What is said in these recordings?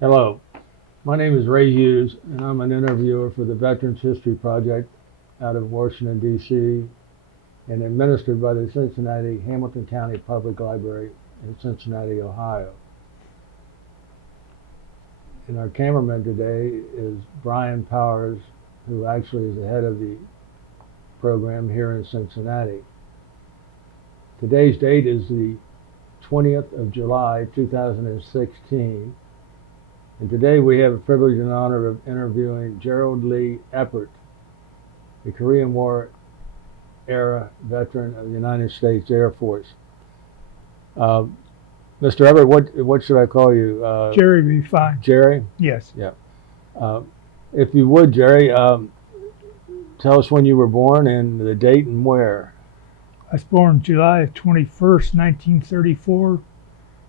Hello, my name is Ray Hughes, and I'm an interviewer for the Veterans History Project out of Washington, D.C., and administered by the Cincinnati Hamilton County Public Library in Cincinnati, Ohio. And our cameraman today is Brian Powers, who actually is the head of the program here in Cincinnati. Today's date is the 20th of July, 2016. And today we have the privilege and honor of interviewing Gerald Eppert, a Korean War era veteran of the United States Air Force. Mr. Eppert, what should I call you? Jerry would be fine. Jerry? Yes. Yeah. If you would, Jerry, tell us when you were born and the date and where. I was born July 21st, 1934,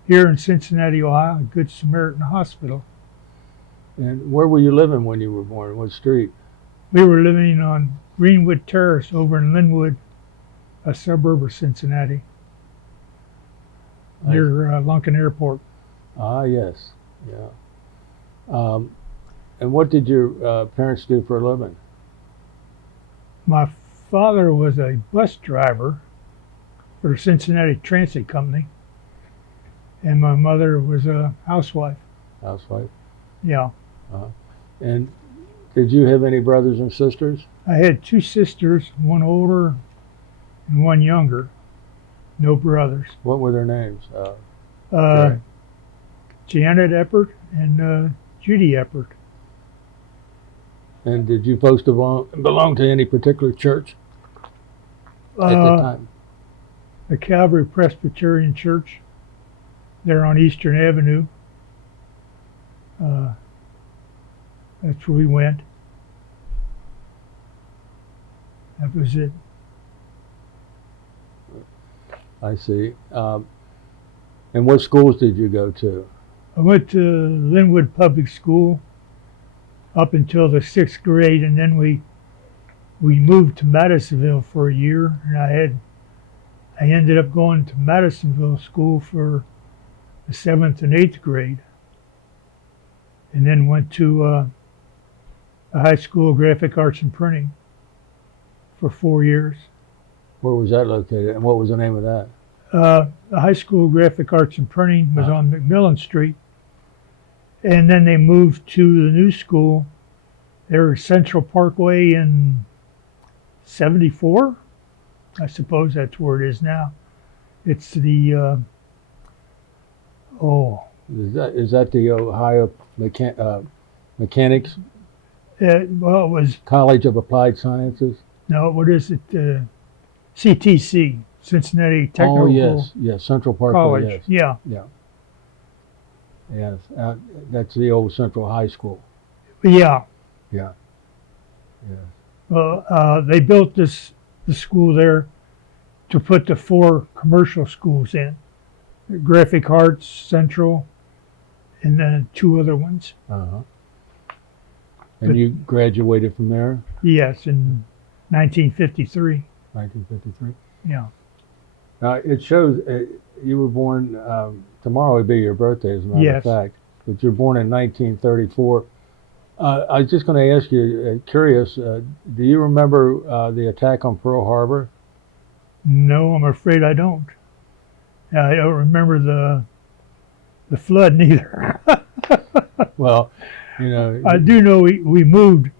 here in Cincinnati, Ohio, at Good Samaritan Hospital. And where were you living when you were born? What street? We were living on Greenwood Terrace over in Linwood, a suburb of Cincinnati, near Lunkin Airport. Ah, yes. Yeah. And what did your parents do for a living? My father was a bus driver for the Cincinnati Transit Company, and my mother was a housewife. Housewife? Yeah. And did you have any brothers and sisters? I had two sisters, one older and one younger. No brothers. What were their names? Janet Eppert and Judy Eppert. And did you folks belong to any particular church at the time? The Calvary Presbyterian Church. They're on Eastern Avenue. That's where we went. That was it. I see. And what schools did you go to? I went to Linwood Public School up until the 6th grade, and then we moved to Madisonville for a year, and I ended up going to Madisonville School for the 7th and 8th grade, and then went to the High School of Graphic Arts and Printing for 4 years. Where was that located, and what was the name of that? The High School of Graphic Arts and Printing was on McMillan Street, and then they moved to the new school. They were Central Parkway in 74. I suppose that's where it is now. It's the Is that the Ohio Mechanics well, it was College of Applied Sciences? no. What is it? CTC, Cincinnati Technical Oh yes, Central Parkway. College. Yes. Yeah, Yes, that's the old Central High School. yeah. Yeah. Yeah. Well, they built the school there to put the 4 commercial schools in: Graphic Arts, Central, and then 2 other ones. Uh-huh. And you graduated from there? Yes, in 1953. 1953. Yeah. Now it shows you were born. Tomorrow would be your birthday, as a matter of fact. But you're born in 1934. I was just going to ask you, curious, do you remember the attack on Pearl Harbor? No, I'm afraid I don't. I don't remember the flood neither. Well, you know. I do know we moved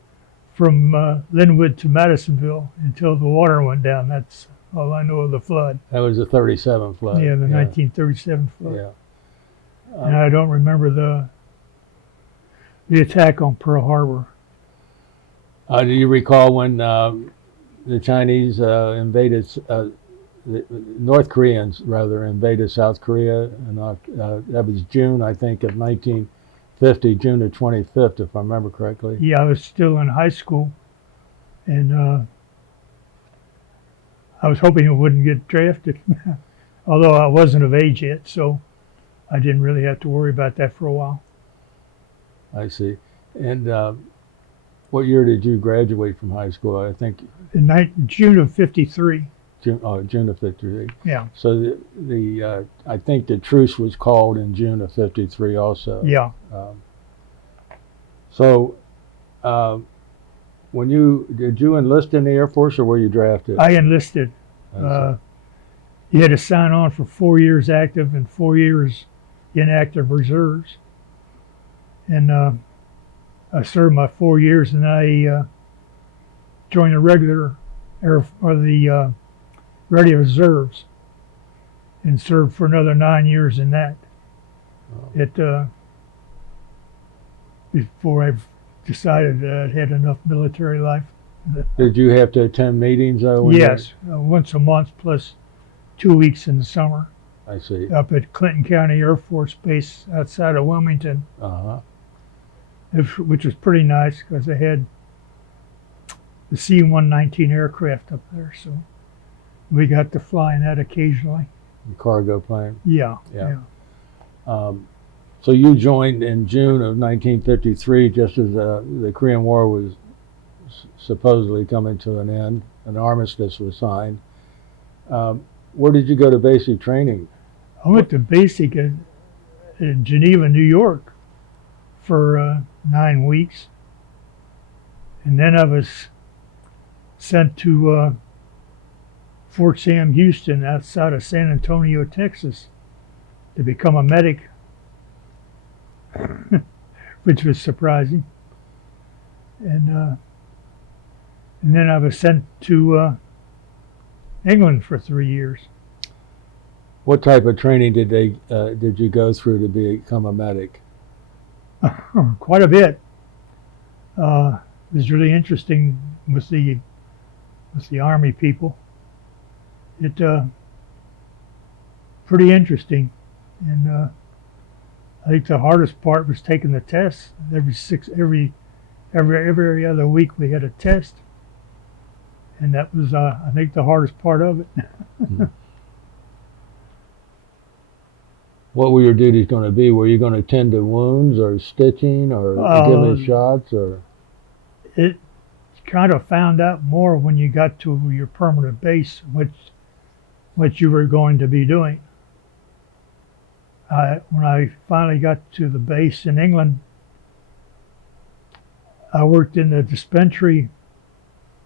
from Linwood to Madisonville until the water went down. That's all I know of the flood. That was the 37 flood. Yeah, the 1937 flood. Yeah. And I don't remember the attack on Pearl Harbor. Do you recall when the Chinese invaded, the North Koreans rather, invaded South Korea? And that was June, I think, of 1950, June the 25th, if I remember correctly. Yeah, I was still in high school, and I was hoping it wouldn't get drafted, although I wasn't of age yet, so I didn't really have to worry about that for a while. I see. And what year did you graduate from high school? I think In June of '53. June of '53. Yeah. So I think the truce was called in June of '53 also. Yeah. So, did you enlist in the Air Force or were you drafted? I enlisted. I see. You had to sign on for 4 years active and 4 years inactive reserves. And I served my 4 years, and I joined the regular the ready reserves, and served for another 9 years in that. Oh. Before I decided that I'd had enough military life. Did you have to attend meetings though? Yes, once a month plus 2 weeks in the summer. I see. Up at Clinton County Air Force Base outside of Wilmington, Uh-huh. which was pretty nice because they had the C-119 aircraft up there, so we got to fly in that occasionally. The cargo plane. Yeah. So you joined in June of 1953, just as the Korean War was supposedly coming to an end. An armistice was signed. Where did you go to basic training? I went to basic in Geneva, New York for 9 weeks. And then I was sent to Fort Sam Houston outside of San Antonio, Texas, to become a medic, which was surprising. And then I was sent to England for 3 years. What type of training did you go through to become a medic? Quite a bit. It was really interesting with the Army people. It pretty interesting, and I think the hardest part was taking the test. Every other week we had a test, and that was I think the hardest part of it. What were your duties going to be? Were you going to tend to wounds or stitching or giving shots or? It kind of found out more when you got to your permanent base what you were going to be doing. When I finally got to the base in England, I worked in the dispensary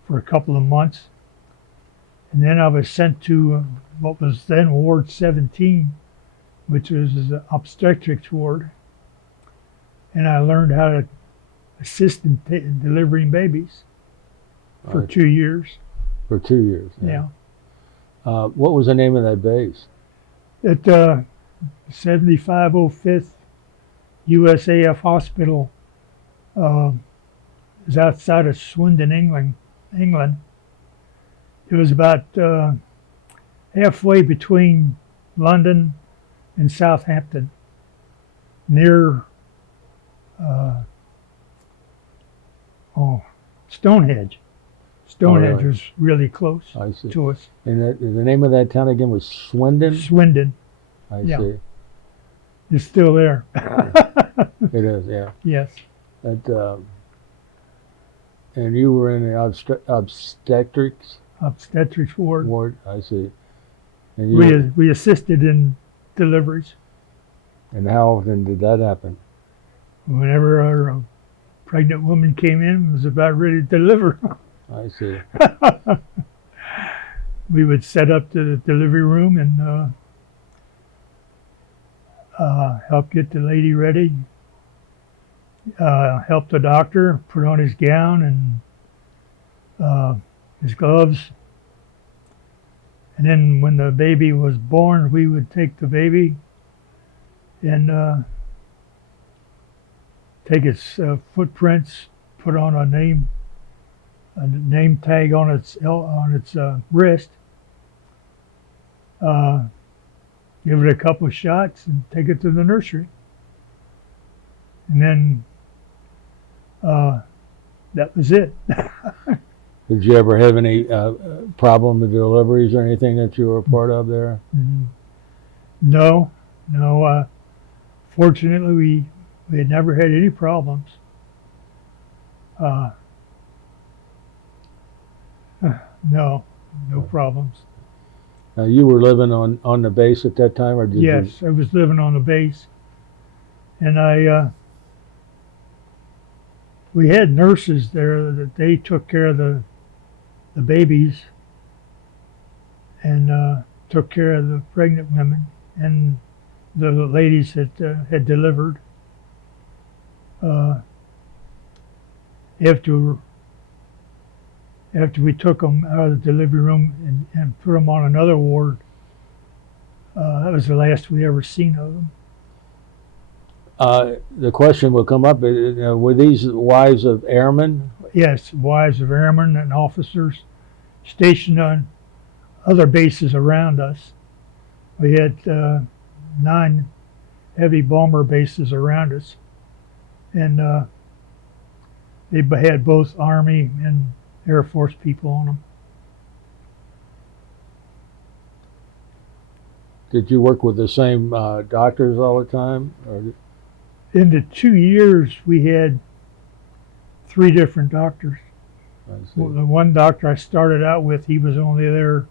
for a couple of months, and then I was sent to what was then Ward 17, which was the obstetrics ward, and I learned how to assist in delivering babies for Right. 2 years. For 2 years. Yeah. What was the name of that base? At 7505th USAF Hospital is outside of Swindon, England. It was about halfway between London and Southampton, near Stonehenge. Stonehenge really? was really close I see. to us. And the name of that town again was Swindon? Swindon. I Yeah. see. It's still there. It is, yeah. Yes. And you were in the obstetrics Obstetrics ward. ward? I see. And you, We assisted in deliveries. and how often did that happen? Whenever our pregnant woman came in and was about ready to deliver, I see. we would set up the delivery room and help get the lady ready, help the doctor put on his gown and his gloves. And then when the baby was born, we would take the baby and take its footprints, put on a name tag on its wrist, give it a couple of shots, and take it to the nursery. And then that was it. Did you ever have any problem with deliveries or anything that you were a part of there? No. Fortunately, we had never had any problems. No problems. Now, you were living on the base at that time, or did you? Yes, I was living on the base, and I we had nurses there that they took care of the babies and took care of the pregnant women and the ladies that had delivered. After we took them out of the delivery room and put them on another ward, that was the last we ever seen of them. The question will come up, were these wives of airmen? Yes, wives of airmen and officers stationed on other bases around us. We had 9 heavy bomber bases around us, and they had both Army and Air Force people on them. Did you work with the same doctors all the time? Or? In the 2 years, we had 3 different doctors. Well, the one doctor I started out with, he was only there,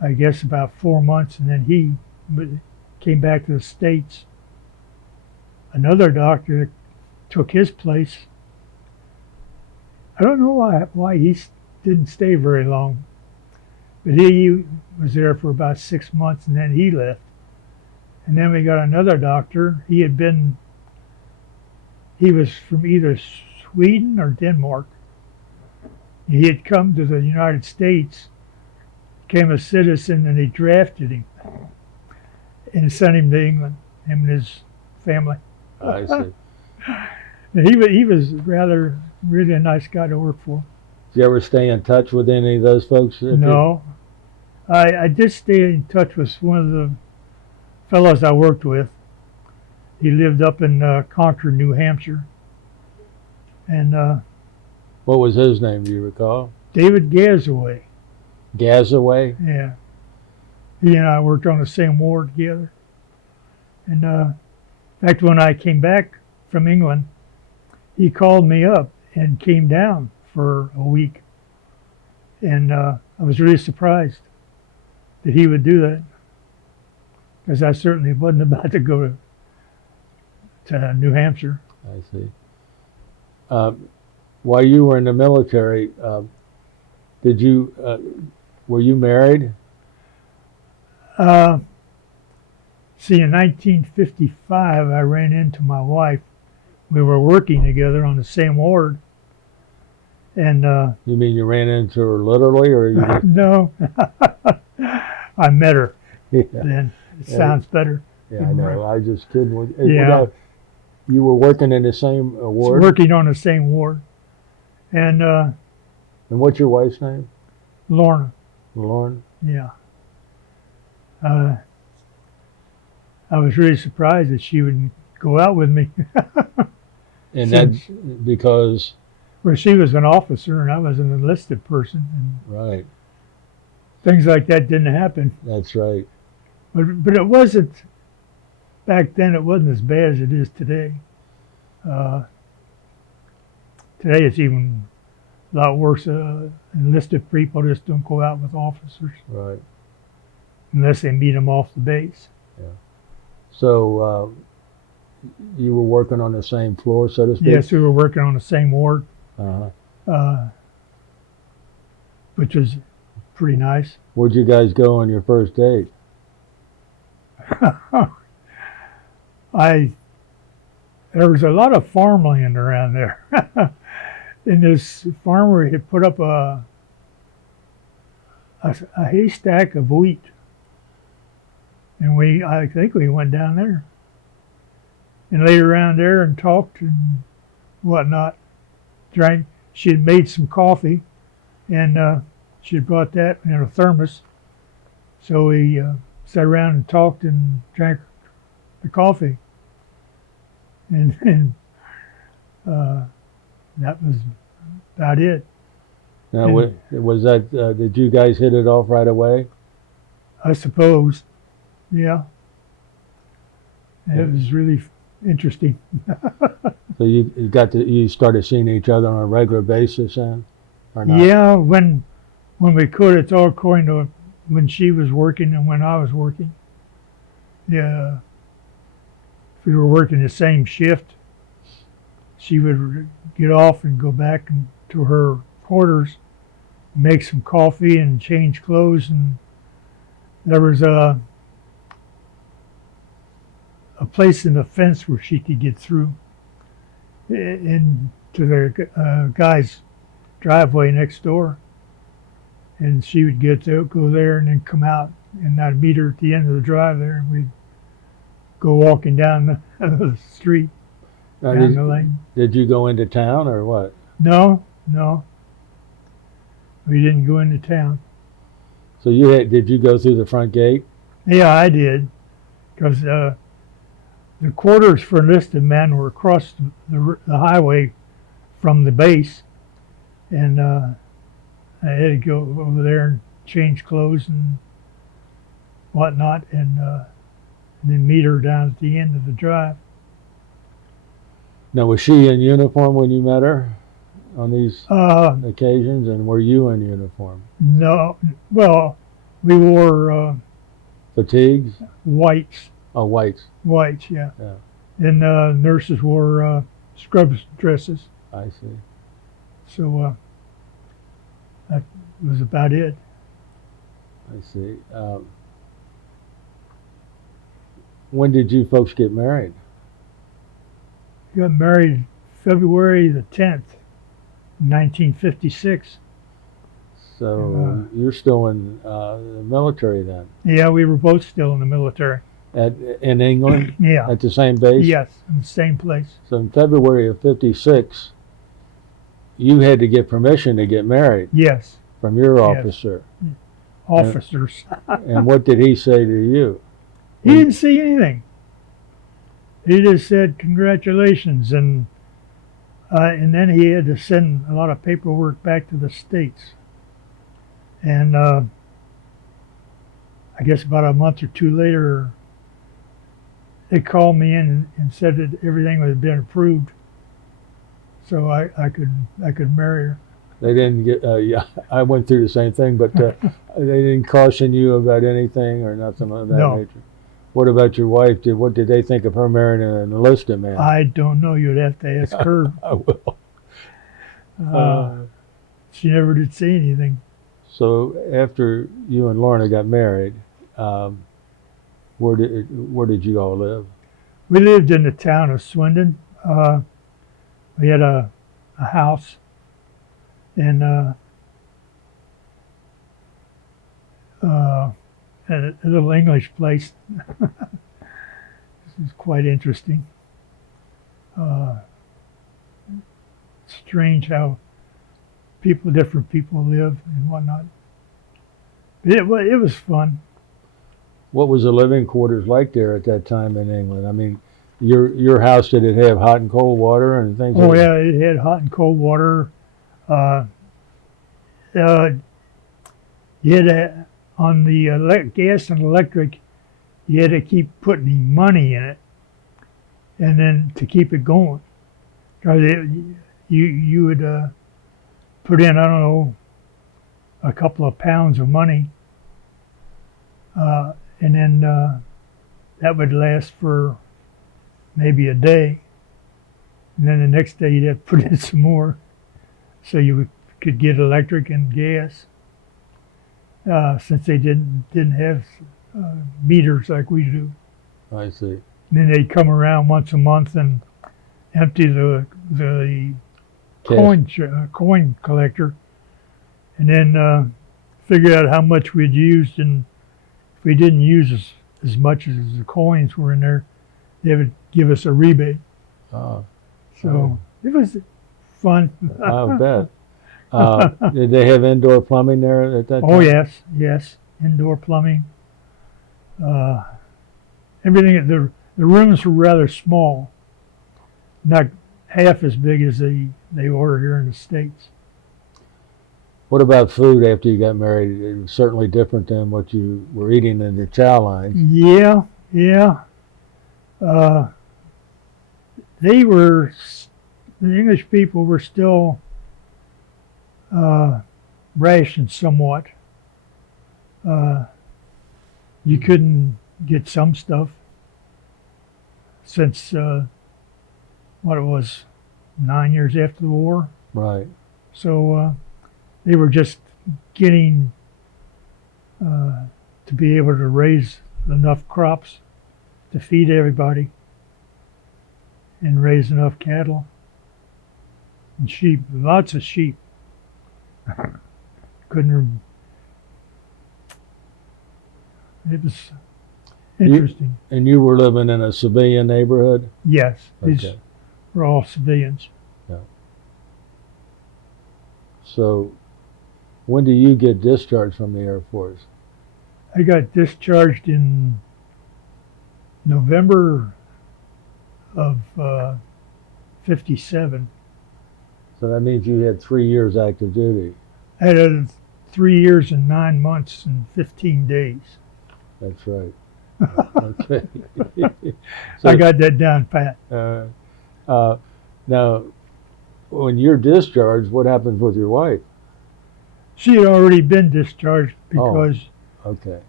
I guess, about 4 months, and then he came back to the States. Another doctor took his place. I don't know why he didn't stay very long, but he was there for about 6 months, and then he left. And then we got another doctor. He was from either Sweden or Denmark. He had come to the United States, became a citizen, and they drafted him and sent him to England, him and his family. I see. He was really a nice guy to work for. Did you ever stay in touch with any of those folks? No. I did stay in touch with one of the fellows I worked with. He lived up in Concord, New Hampshire. And what was his name, do you recall? David Gazaway. Gazaway? Yeah. He and I worked on the same ward together. And in fact, when I came back from England, he called me up and came down for a week. And I was really surprised that he would do that, because I certainly wasn't about to go to New Hampshire. I see. While you were in the military, were you married? See, in 1955, I ran into my wife. We were working together on the same ward. And you mean you ran into her literally, or you? No, I met her. Yeah. Then it sounds better. Yeah, I know. I just kidding with you. Yeah. You were working in the same ward? Working on the same ward. And what's your wife's name? Lorna. Lauren? Yeah. I was really surprised that she would go out with me. And that's because? Well, she was an officer and I was an enlisted person. And right. Things like that didn't happen. That's right. But it wasn't, back then it wasn't as bad as it is today. Today it's even a lot worse. Enlisted people just don't go out with officers. Right. Unless they meet them off the base. Yeah. So you were working on the same floor, so to speak? Yes, we were working on the same ward. Uh-huh. Which was pretty nice. Where'd you guys go on your first date? There was a lot of farmland around there. And this farmer had put up a haystack of wheat. And I think we went down there and laid around there and talked and whatnot. Drank. She had made some coffee, and she had brought that in a thermos. So we sat around and talked and drank the coffee. And that was about it. Now, was that? Did you guys hit it off right away? I suppose, yeah. It was really interesting. So you started seeing each other on a regular basis then, or not? Yeah, when we could. It's all according to when she was working and when I was working. Yeah, if we were working the same shift, she would get off and go back to her quarters, make some coffee and change clothes, and there was a place in the fence where she could get through into the guy's driveway next door, and she would go there and then come out, and I'd meet her at the end of the drive there, and we'd go walking down the street, Now, down the lane. did you go into town or what? No, we didn't go into town. So did you go through the front gate? Yeah, I did, because the quarters for enlisted men were across the highway from the base, and I had to go over there and change clothes and whatnot, and then meet her down at the end of the drive. Now, was she in uniform when you met her on these occasions, and were you in uniform? No, well, we wore Fatigues? whites. Oh, whites. Whites, yeah. Yeah. And nurses wore scrub dresses. I see. So that was about it. I see. When did you folks get married? We got married February the 10th, 1956. So you're still in the military then? Yeah, we were both still in the military. In England? Yeah. At the same base? Yes, in the same place. So in February of '56, you had to get permission to get married Yes, from your Yes. officer. officers. And what did he say to you? He didn't see anything. He just said congratulations, and then he had to send a lot of paperwork back to the States. And I guess about a month or two later, they called me in and said that everything had been approved, so I could marry her. They didn't get. Yeah, I went through the same thing, but they didn't caution you about anything or nothing of that No. nature. What about your wife? What did they think of her marrying an enlisted man? I don't know. You'd have to ask her. I will. She never did say anything. So after you and Lorna got married, where did you all live? We lived in the town of Swindon. We had a house, and a little English place. This is quite interesting. Strange how different people live and whatnot. It was fun. What was the living quarters like there at that time in England? I mean, your house, did it have hot and cold water and things? Oh like yeah, it had hot and cold water. You had on the gas and electric, you had to keep putting money in it, and then to keep it going, because you would put in, I don't know, a couple of pounds of money, and then that would last for maybe a day, and then the next day you'd have to put in some more, so you could get electric and gas. Since they didn't have meters like we do. I see. And then they'd come around once a month and empty the coin collector, and then figure out how much we'd used, and if we didn't use as much as the coins were in there, they would give us a rebate. Oh, So it was fun. I bet. Did they have indoor plumbing there at that time? Oh yes, indoor plumbing. Everything. The rooms were rather small, not half as big as they were here in the States. What about food after you got married? It was certainly different than what you were eating in the chow lines. Yeah. The English people were still rationed somewhat. You couldn't get some stuff since what it was, 9 years after the war. Right. So they were just getting to be able to raise enough crops to feed everybody and raise enough cattle and sheep, lots of sheep. Couldn't. It was interesting. And you were living in a civilian neighborhood? Yes, these Okay. were all civilians. So when do you get discharged from the Air Force? I got discharged in November of '57. So that means you had 3 years active duty. I had 3 years and 9 months and 15 days. That's right. Okay. So, I got that down pat. now, when you're discharged, what happens with your wife? She had already been discharged because Okay.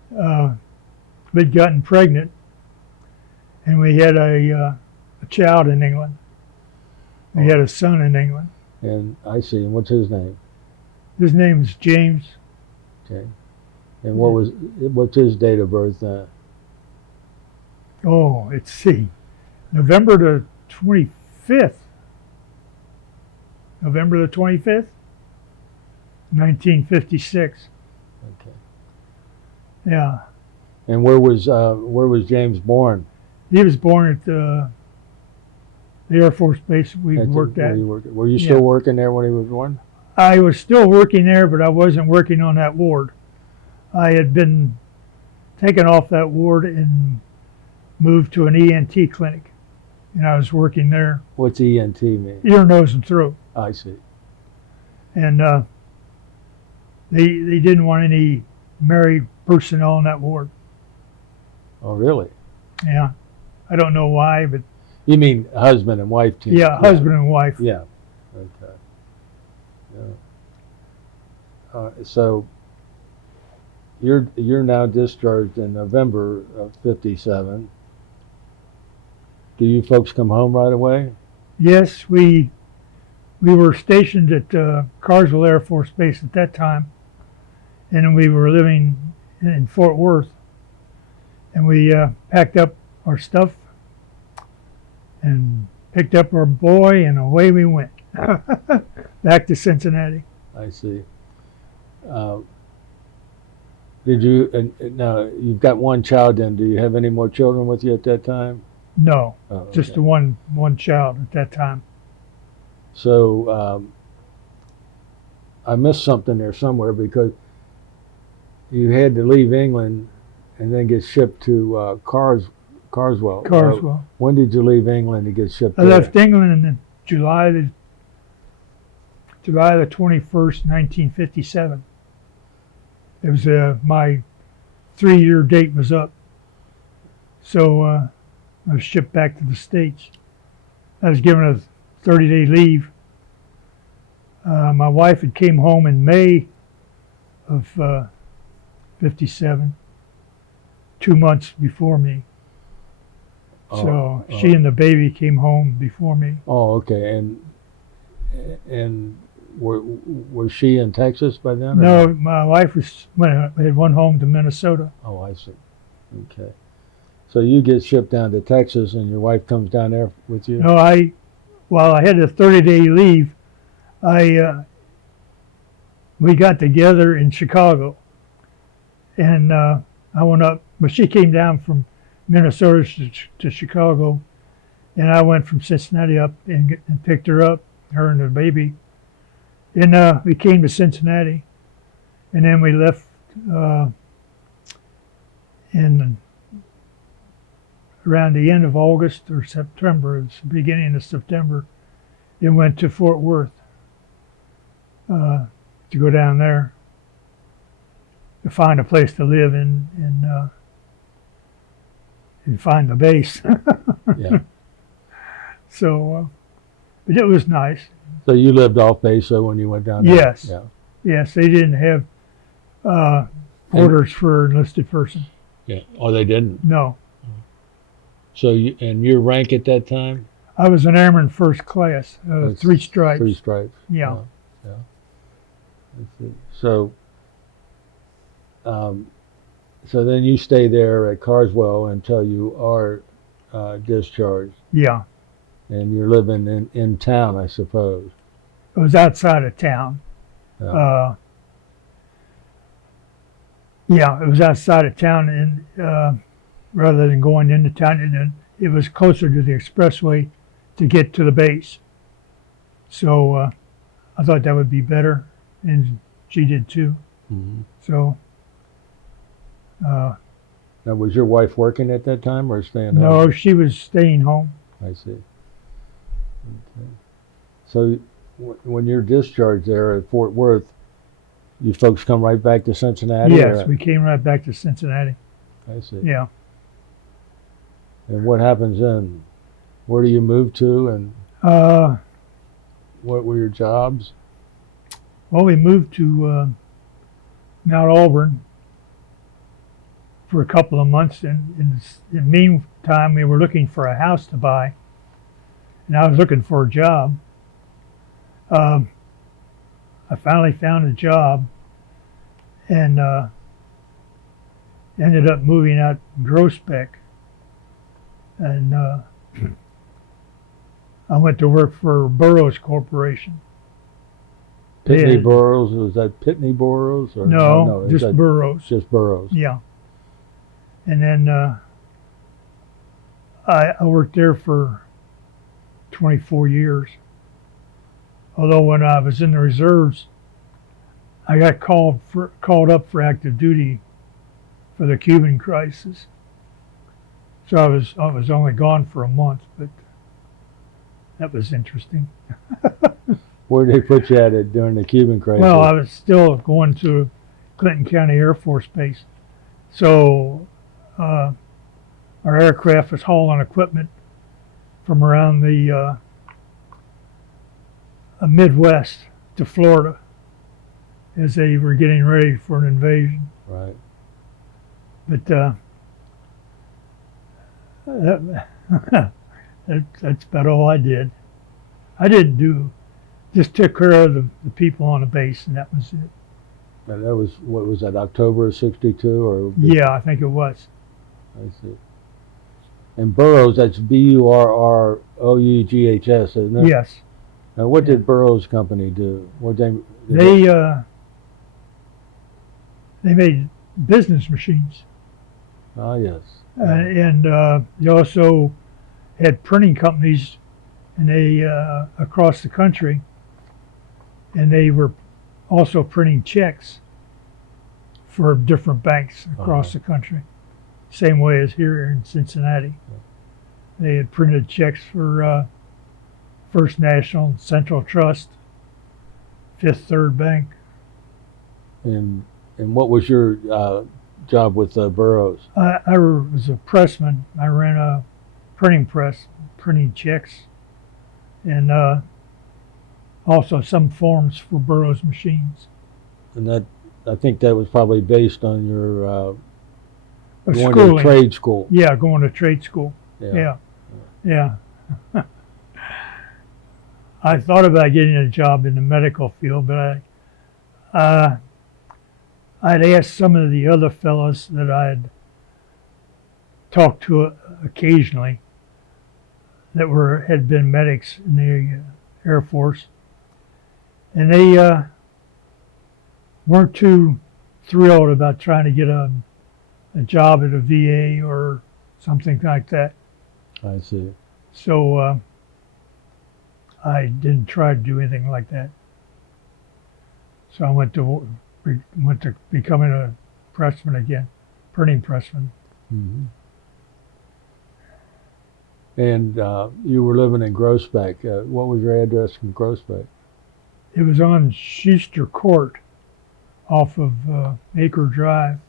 we'd gotten pregnant, and we had a child in England. We had a son in England. And I see. And what's his name? His name is James. Okay. And what's his date of birth? Oh, let's see, November the 25th. November the 25th, 1956. Okay. Yeah, And where was James born? he was born at the Air Force Base we worked at. Were you still working there when he was born? I was still working there, but I wasn't working on that ward. I had been taken off that ward and moved to an ENT clinic, and I was working there. What's ENT mean? Ear, nose, and throat. I see. And they didn't want any married personnel in that ward. Oh, really? Yeah, I don't know why, but You mean husband and wife team? yeah, husband and wife. Yeah. Okay. Yeah. So you're now discharged in November of '57. Do you folks come home right away? Yes, we were stationed at Carswell Air Force Base at that time, and we were living in Fort Worth. And we packed up our stuff and picked up our boy, and away we went back to Cincinnati. I see. Did you? Now you've got one child. Then, do you have any more children with you at that time? No, Oh, just okay. the one child at that time. So I missed something there somewhere because you had to leave England and then get shipped to Carswell. Carswell. When did you leave England to get shipped I there? left England in July the 21st, 1957. It was my 3-year date was up, so I was shipped back to the States. I was given a 30-day leave. My wife had came home in May of '57, 2 months before me. So she and the baby came home before me. Oh, okay. And was she in Texas by then? Or No, not? my wife had won home to Minnesota. Oh, I see. Okay. So you get shipped down to Texas, and your wife comes down there with you. No, while I had a 30-day leave, we got together in Chicago, and I went up. But she came down from Minnesota to Chicago, and I went from Cincinnati up and picked her up, her and the baby. And we came to Cincinnati, and then we left in around the end of August or September. It's the beginning of September. And went to Fort Worth to go down there to find a place to live in and find the base. Yeah. So, but it was nice. So you lived off base, so when you went down there? Yes. Yeah. Yes, they didn't have orders for enlisted person. Yeah. Oh, they didn't. No, So and your rank at that time? I was an airman first class, That's 3 stripes. 3 stripes. Yeah. Yeah. I see. So, um, so then you stay there at Carswell until you are discharged, Yeah. and you're living in town, I suppose. It was outside of town. Yeah. Yeah, it was outside of town, and rather than going into town, and then it was closer to the expressway to get to the base. So I thought that would be better, and she did too. Mhm. So Now, was your wife working at that time or staying no, home? she was staying home. I see. Okay. So, when you're discharged there at Fort Worth, you folks come right back to Cincinnati? Yes, or- we came right back to Cincinnati. I see. Yeah. And what happens then? Where do you move to, and Uh, what were your jobs? well, we moved to Mount Auburn for a couple of months, and in the meantime, we were looking for a house to buy, and I was looking for a job. I finally found a job, and ended up moving out Groesbeck, and I went to work for Burroughs Corporation. Pitney Yeah. Burroughs? Was that Pitney Burroughs? Or No, is just that Burroughs. just Burroughs. Yeah. And then I worked there for 24 years. Although when I was in the reserves, I got called up for active duty for the Cuban crisis. So I was only gone for a month, but that was interesting. Where did they put you at during the Cuban crisis? Well, I was still going to Clinton County Air Force Base. So our aircraft was hauling equipment from around the Midwest to Florida as they were getting ready for an invasion. Right. But that's about all I did. I didn't do, just took care of the people on the base, and that was it. And that was, what was that, October of '62? Or Yeah, I think it was. I see. And Burroughs, that's Burroughs, isn't it? Yes. Now, what did Burroughs Company do? What they They made business machines, Ah, yes. and they also had printing companies, and they across the country, and they were also printing checks for different banks across the country. Same way as here in Cincinnati. They had printed checks for First National, Central Trust, Fifth Third Bank. And what was your job with Burroughs? I was a pressman. I ran a printing press, printing checks, and also some forms for Burroughs machines. And that, I think that was probably based on your going Schooling. to trade school. Yeah, going to trade school. Yeah. I thought about getting a job in the medical field, but I'd asked some of the other fellows that I'd talked to occasionally that had been medics in the Air Force, and they weren't too thrilled about trying to get a job at a VA or something like that. I see. So I didn't try to do anything like that. So I went to becoming a pressman again, printing pressman. Mm-hmm. And you were living in Groesbeck. What was your address in Groesbeck? It was on Schuster Court off of Acre Drive.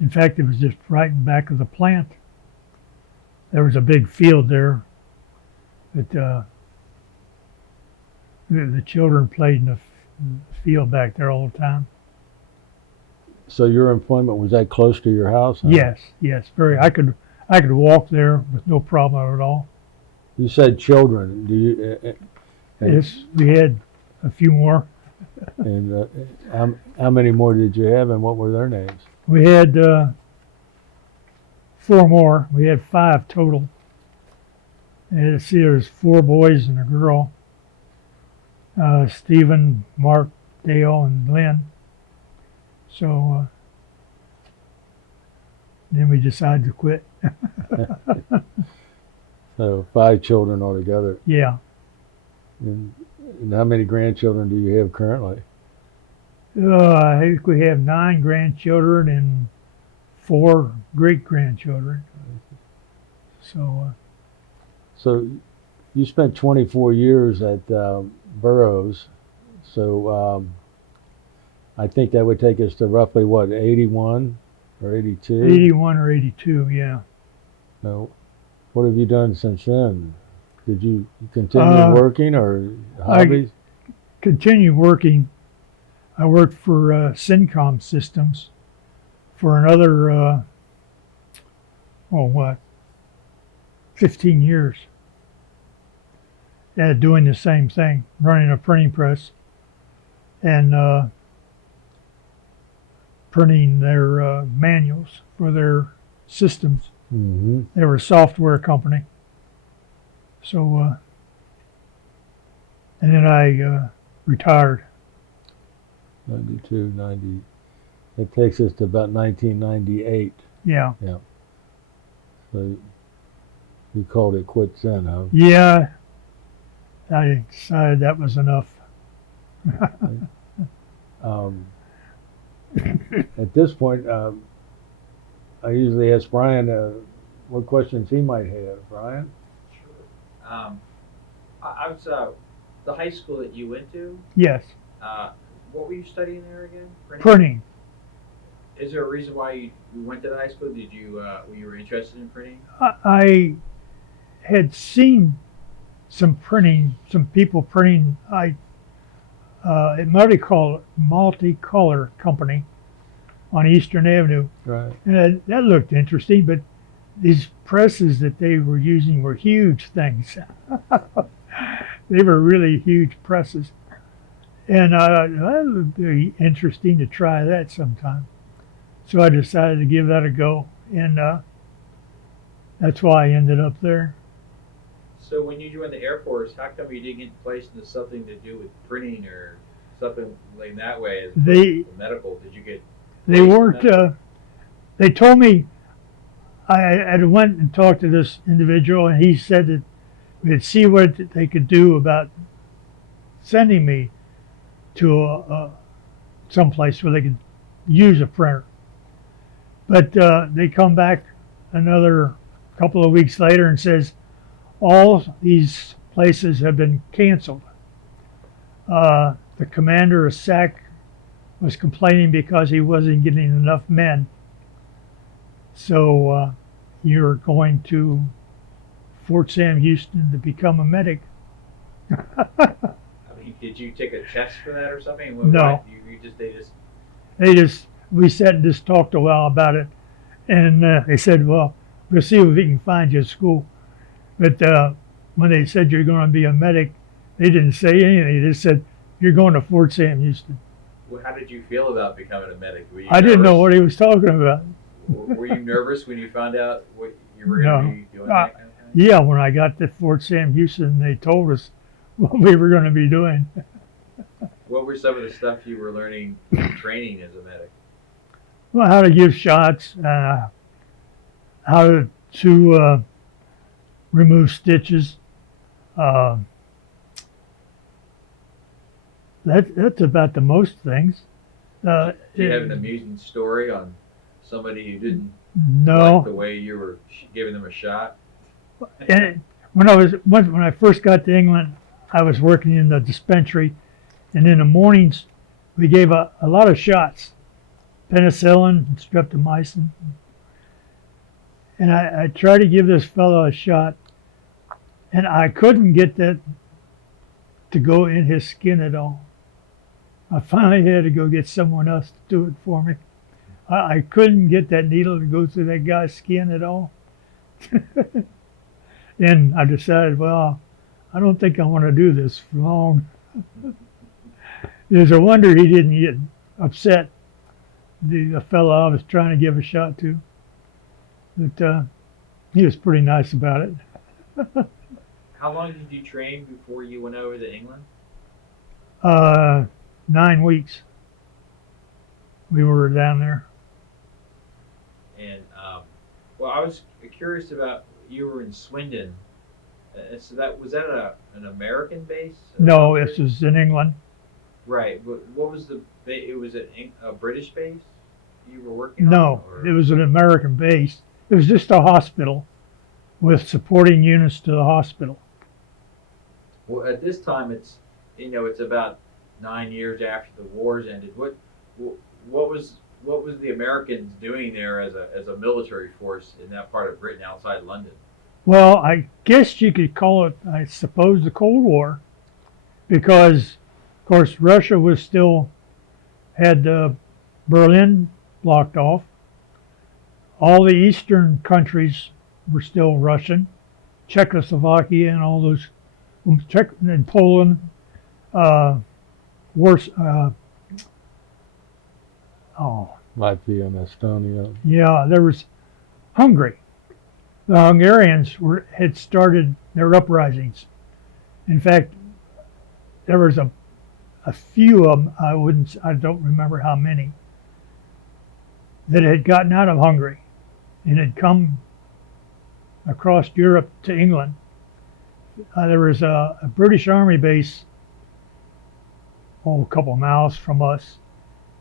In fact, it was just right in back of the plant. There was a big field there, but the children played in the field back there all the time. So your employment, was that close to your house? Huh? Yes, very. I I could walk there with no problem at all. You said children. Do you? Yes, we had a few more. And how many more did you have, and what were their names? We had 4 more. We had 5 total. And let's see, there's 4 boys and a girl. Stephen, Mark, Dale, and Lynn. So then we decided to quit. So 5 children altogether. Yeah. And how many grandchildren do you have currently? I think we have 9 grandchildren and 4 great grandchildren. So So you spent 24 years at Burroughs. So I think that would take us to roughly what, 81 or 82? 81 or 82, yeah. No. What have you done since then? Did you continue working or hobbies? I continued working. I worked for Syncom Systems for another, 15 years. Doing the same thing, running a printing press and printing their manuals for their systems. Mm-hmm. They were a software company. So, and then I retired. 92, 90. It takes us to about 1998. Yeah. So you called it quits then, huh? Yeah. I decided that was enough. At this point, I usually ask Brian what questions he might have. Brian? Sure. I was the high school that you went to. Yes. What were you studying there again? Printing. Is there a reason why you went to the high school? Did you were you interested in printing? I had seen some people printing. It multicolor company on Eastern Avenue. Right. And that looked interesting, but these presses that they were using were huge things. They were really huge presses. And that would be interesting to try that sometime. So I decided to give that a go. And that's why I ended up there. So when you joined the Air Force, how come you didn't get placed into something to do with printing or something like that way? As medical, did you get? They weren't. They told me. I went and talked to this individual, and he said that we'd see what they could do about sending me to someplace where they could use a printer. But they come back another couple of weeks later and says all these places have been canceled. The commander of SAC was complaining because he wasn't getting enough men. So you're going to Fort Sam Houston to become a medic. I mean, did you take a test for that or something? No. We sat and just talked a while about it, and they said, well, we'll see if we can find you a school. But when they said you're going to be a medic, they didn't say anything. They just said, you're going to Fort Sam Houston. Well, how did you feel about becoming a medic? I didn't know what he was talking about. Were you nervous when you found out what you were going to be doing? That kind of thing? Yeah, when I got to Fort Sam Houston, they told us what we were going to be doing. What were some of the stuff you were learning in training as a medic? Well, how to give shots, how to remove stitches. That's about the most things. Do you have an amusing story on somebody who didn't no. like the way you were giving them a shot? And when I first got to England, I was working in the dispensary, and in the mornings we gave a lot of shots, penicillin, and streptomycin, and I tried to give this fellow a shot, and I couldn't get that to go in his skin at all. I finally had to go get someone else to do it for me. I couldn't get that needle to go through that guy's skin at all. And I decided, well, I don't think I want to do this for long. There's a wonder he didn't get upset, the fellow I was trying to give a shot to. But he was pretty nice about it. How long did you train before you went over to England? 9 weeks we were down there. And well, I was curious about you were in Swindon. So that was that an American base? No, this was in England. Right. But what was the? It was a British base you were working on? No, Or? it was an American base. It was just a hospital with supporting units to the hospital. Well, at this time, it's about 9 years after the wars ended. What was the Americans doing there as a military force in that part of Britain outside London? Well, I guess you could call it, I suppose, the Cold War, because, of course, Russia was still had Berlin blocked off. All the eastern countries were still Russian, Czechoslovakia and all those, and Poland, worse. Latvia and Estonia. Yeah, there was Hungary. The Hungarians had started their uprisings. In fact, there was a few of them. I don't remember how many, that had gotten out of Hungary and had come across Europe to England. There was a British Army base, a couple of miles from us,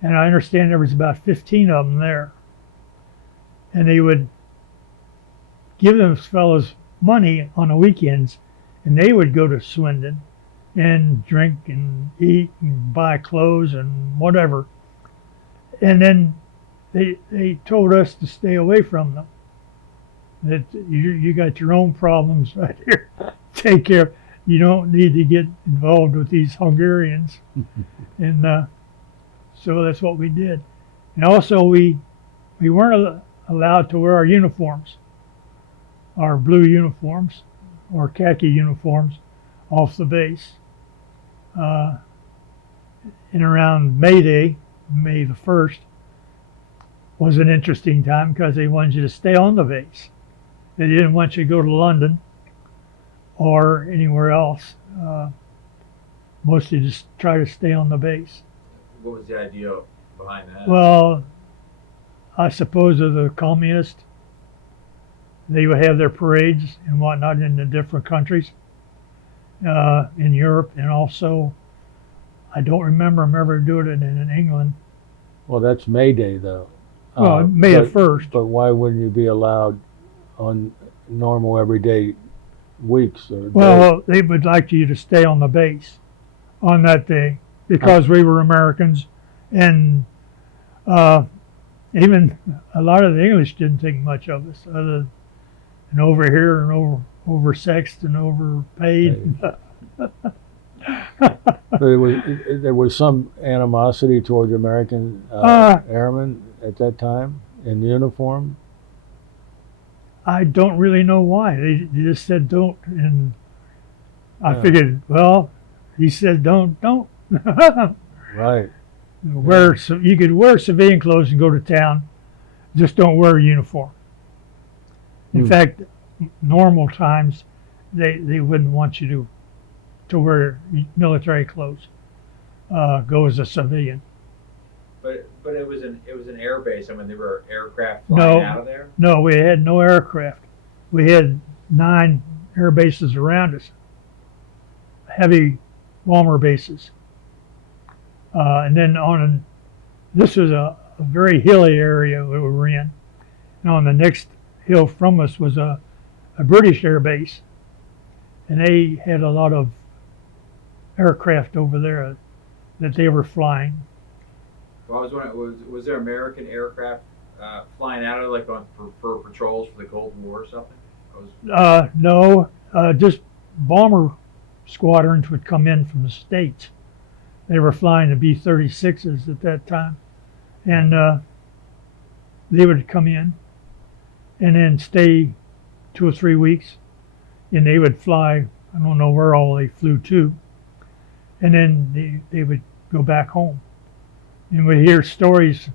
and I understand there was about 15 of them there. And they would give those fellows money on the weekends, and they would go to Swindon and drink and eat and buy clothes and whatever. And then they told us to stay away from them. That you got your own problems right here. Take care. You don't need to get involved with these Hungarians. And so that's what we did. And also we weren't allowed to wear our uniforms, our blue uniforms or khaki uniforms, off the base. And around May Day, May the 1st, was an interesting time because they wanted you to stay on the base. They didn't want you to go to London or anywhere else. Mostly just try to stay on the base. What was the idea behind that? Well, I suppose of the communists, they would have their parades and whatnot in the different countries in Europe, and also I don't remember them ever doing it in England. Well, that's May Day, though. Well, May the 1st. But why wouldn't you be allowed on normal everyday weeks or days? Well, they would like you to stay on the base on that day because we were Americans, and even a lot of the English didn't think much of us, other than over here and oversexed and overpaid. There was some animosity towards American airmen at that time in uniform. I don't really know why. They just said don't, and I Yeah. figured, well, he said don't. Right. So you could wear civilian clothes and go to town, just don't wear a uniform. In fact, normal times they wouldn't want you to wear military clothes. Go as a civilian. But it was an air base. I mean, there were aircraft flying out of there. No, we had no aircraft. We had 9 air bases around us, heavy bomber bases. And then this was a very hilly area that we were in. And on the next hill from us was a British air base. And they had a lot of aircraft over there that they were flying. Well, I was wondering, was there American aircraft flying out of like for patrols for the Cold War or something? No, just bomber squadrons would come in from the States. They were flying the B-36s at that time, and they would come in and then stay 2 or 3 weeks, and they would fly. I don't know where all they flew to, and then they would go back home, and we'd hear stories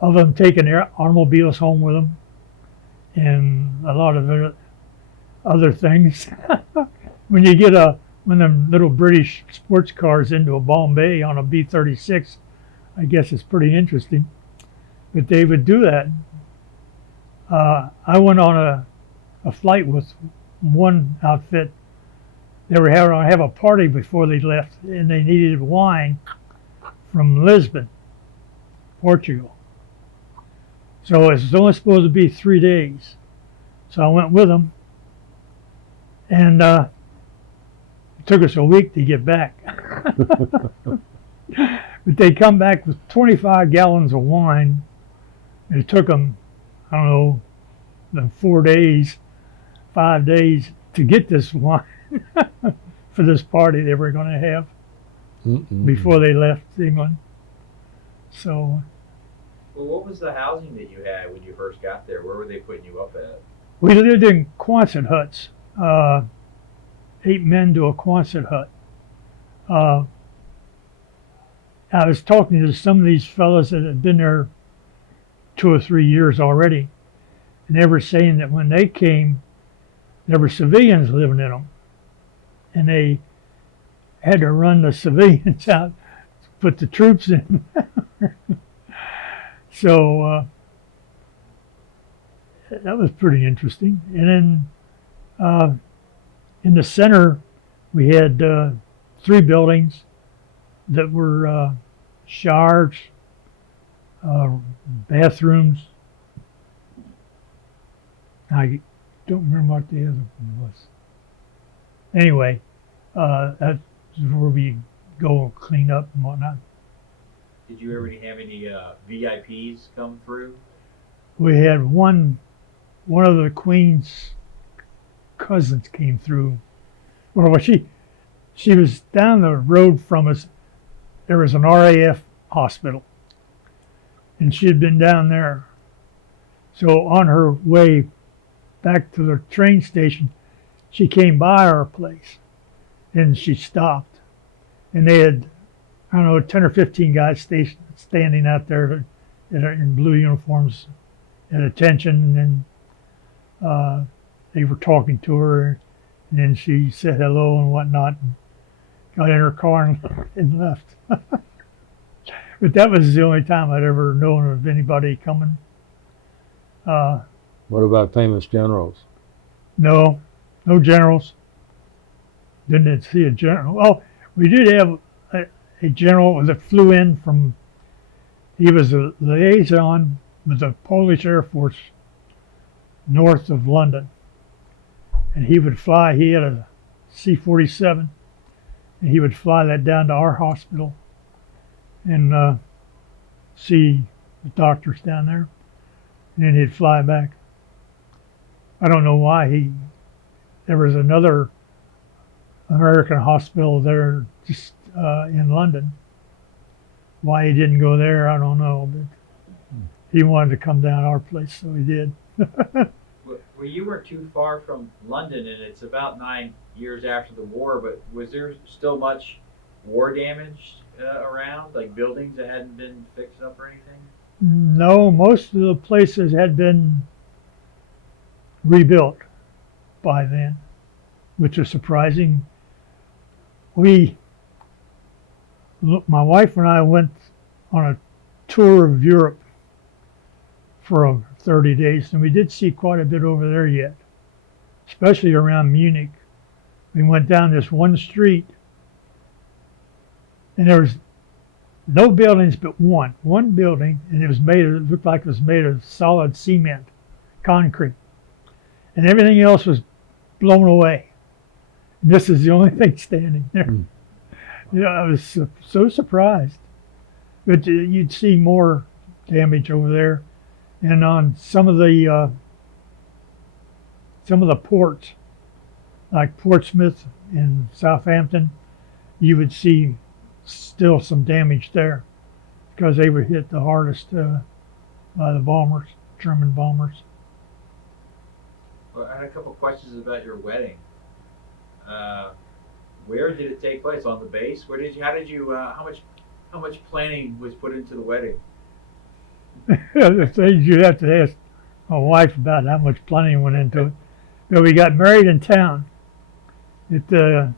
of them taking their automobiles home with them, and a lot of other things. When you get one of them little British sports cars into a Bombay on a B-36, I guess it's pretty interesting. But they would do that. I went on a flight with one outfit. They were having to have a party before they left, and they needed wine from Lisbon, Portugal. So it was only supposed to be 3 days. So I went with them, and it took us a week to get back. But they come back with 25 gallons of wine. And it took them, I don't know, 4 days, 5 days to get this wine for this party they were going to have before they left England. So. Well, what was the housing that you had when you first got there? Where were they putting you up at? We lived in Quonset huts, 8 men to a Quonset hut. I was talking to some of these fellas that had been there 2 or 3 years already, and they were saying that when they came, there were civilians living in them, and they had to run the civilians out, put the troops in. So that was pretty interesting. And then in the center, we had 3 buildings that were showers, bathrooms. I don't remember what the other one was. Anyway, that's where we go and clean up and whatnot. Did you ever have any VIPs come through? We had one of the Queen's cousins came through. Well, she was down the road from us. There was an RAF hospital, and she had been down there. So on her way back to the train station, she came by our place, and she stopped. And they had, I don't know, 10 or 15 guys standing out there in blue uniforms at attention, and then they were talking to her, and then she said hello and whatnot, and got in her car and left. But that was the only time I'd ever known of anybody coming. What about famous generals? No generals. Didn't see a general. Oh, we did have a general that flew in from, he was a liaison with the Polish Air Force north of London. And he would fly, he had a C-47, and he would fly that down to our hospital and see the doctors down there. And then he'd fly back. I don't know why there was another American hospital there just in London. Why he didn't go there, I don't know, but he wanted to come down our place, so he did. Well, you weren't too far from London, and it's about 9 years after the war, but was there still much war damage around, like buildings that hadn't been fixed up or anything? No, most of the places had been rebuilt by then, which is surprising. My wife and I went on a tour of Europe for 30 days, and we did see quite a bit over there yet, especially around Munich. We went down this one street, and there was no buildings but one building, and it looked like it was made of solid cement, concrete, and everything else was blown away. And this is the only thing standing there. You know, I was so surprised. But you'd see more damage over there, and on some of the ports, like Portsmouth and Southampton, you would see still some damage there because they were hit the hardest by the bombers, German bombers. Well, I had a couple questions about your wedding. Uh, where did it take place? On the base? Where did you? How did you? How much planning was put into the wedding? The things you'd have to ask my wife about how much planning went into it. But we got married in town at the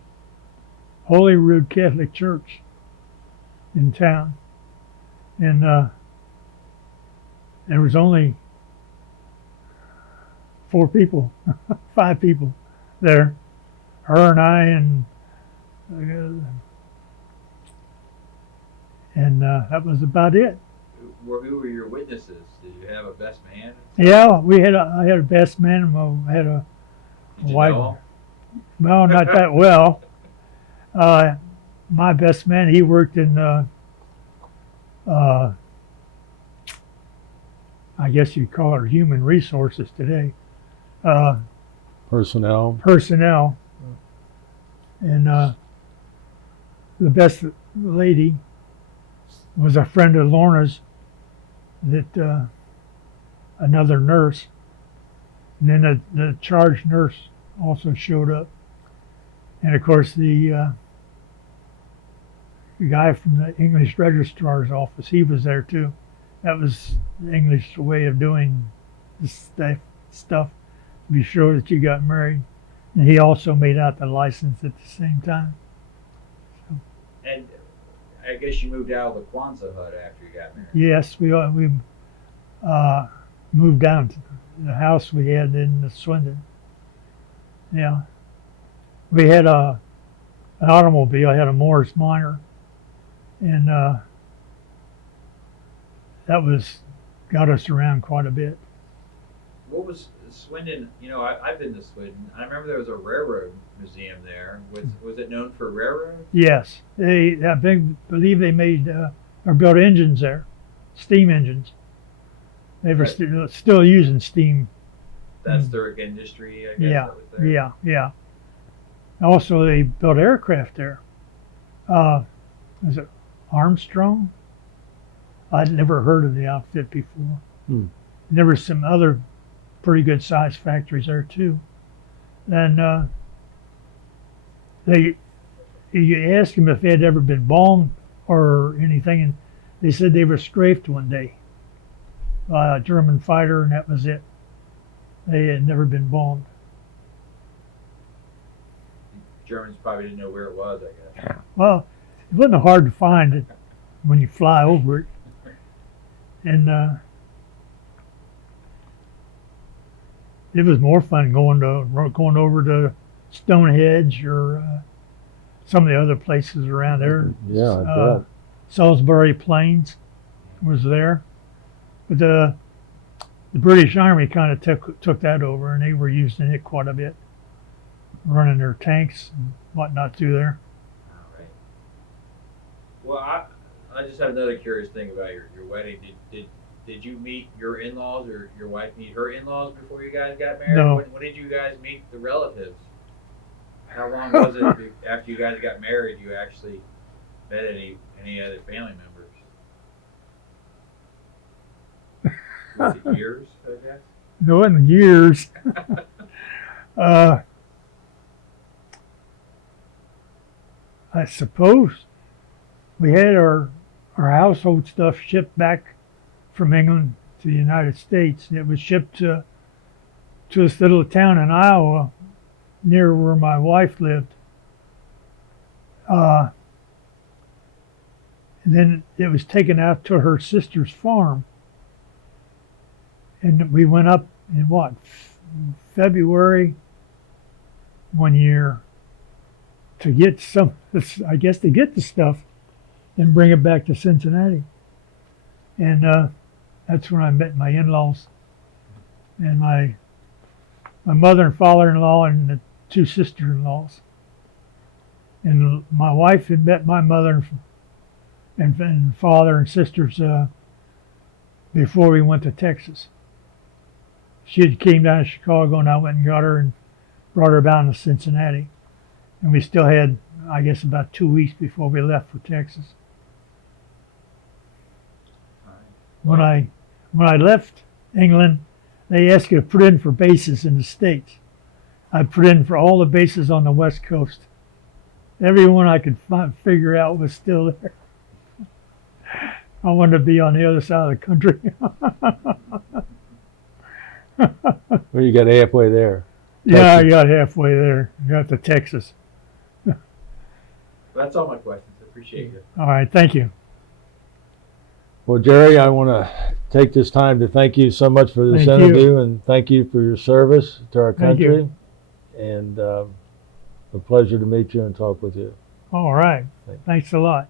Holy Rood Catholic Church in town, and there was only 4 people, 5 people there. Her and I, and that was about it. Who were your witnesses? Did you have a best man? Yeah, I had a best man, and I had a Did you wife. know him? Well, not that well. My best man, he worked in, I guess you'd call it human resources today, Personnel. personnel. And the best lady was a friend of Lorna's, that another nurse. And then the charge nurse also showed up. And of course, the guy from the English registrar's office, he was there too. That was the English way of doing this stuff to be sure that you got married. And he also made out the license at the same time. And I guess you moved out of the Kwanzaa hut after you got married. Yes, we moved down to the house we had in Swindon. Yeah, we had an automobile. I had a Morris Minor, and that got us around quite a bit. What was Swindon? You know, I've been to Swindon. I remember there was a railroad museum there. Was it known for railroads? Yes, I believe they made or built engines there, steam engines. They were still using steam. That's their industry, I guess. Yeah, that was there. yeah. Also, they built aircraft there. Was it Armstrong? I'd never heard of the outfit before. There were some other pretty good sized factories there too. And you asked them if they had ever been bombed or anything, and they said they were strafed one day by a German fighter, and that was it. They had never been bombed. Germans probably didn't know where it was, I guess. Well, it wasn't hard to find it when you fly over it. And it was more fun going over to Stonehenge or some of the other places around there. Yeah, I bet. Salisbury Plains was there, but the British Army kind of took that over, and they were using it quite a bit, running their tanks and whatnot through there. All right. Well, I just have another curious thing about your wedding. Did you meet your in-laws, or your wife meet her in-laws before you guys got married? No. When did you guys meet the relatives? How long was it after you guys got married you actually met any other family members? Was it years, I guess? No, in years. I suppose we had our household stuff shipped back from England to the United States. It was shipped to this little town in Iowa near where my wife lived. And then it was taken out to her sister's farm. And we went up in February one year to get to get the stuff and bring it back to Cincinnati. And that's when I met my in-laws and my mother and father-in-law and the 2 sister-in-laws. And my wife had met my mother and father and sisters before we went to Texas. She had came down to Chicago, and I went and got her and brought her down to Cincinnati. And we still had, I guess, about 2 weeks before we left for Texas. When I left England, they ask you to put in for bases in the States. I put in for all the bases on the West Coast. Everyone I could figure out was still there. I wanted to be on the other side of the country. Well, you got halfway there. Yeah, I Texas. got halfway there. Got to Texas. That's all my questions. I appreciate it. All right, thank you. Well, Jerry, I want to take this time to thank you so much for this Thank you. interview and thank you for your service to our Thank country. you. And a pleasure to meet you and talk with you. All right, Thank you. thanks a lot.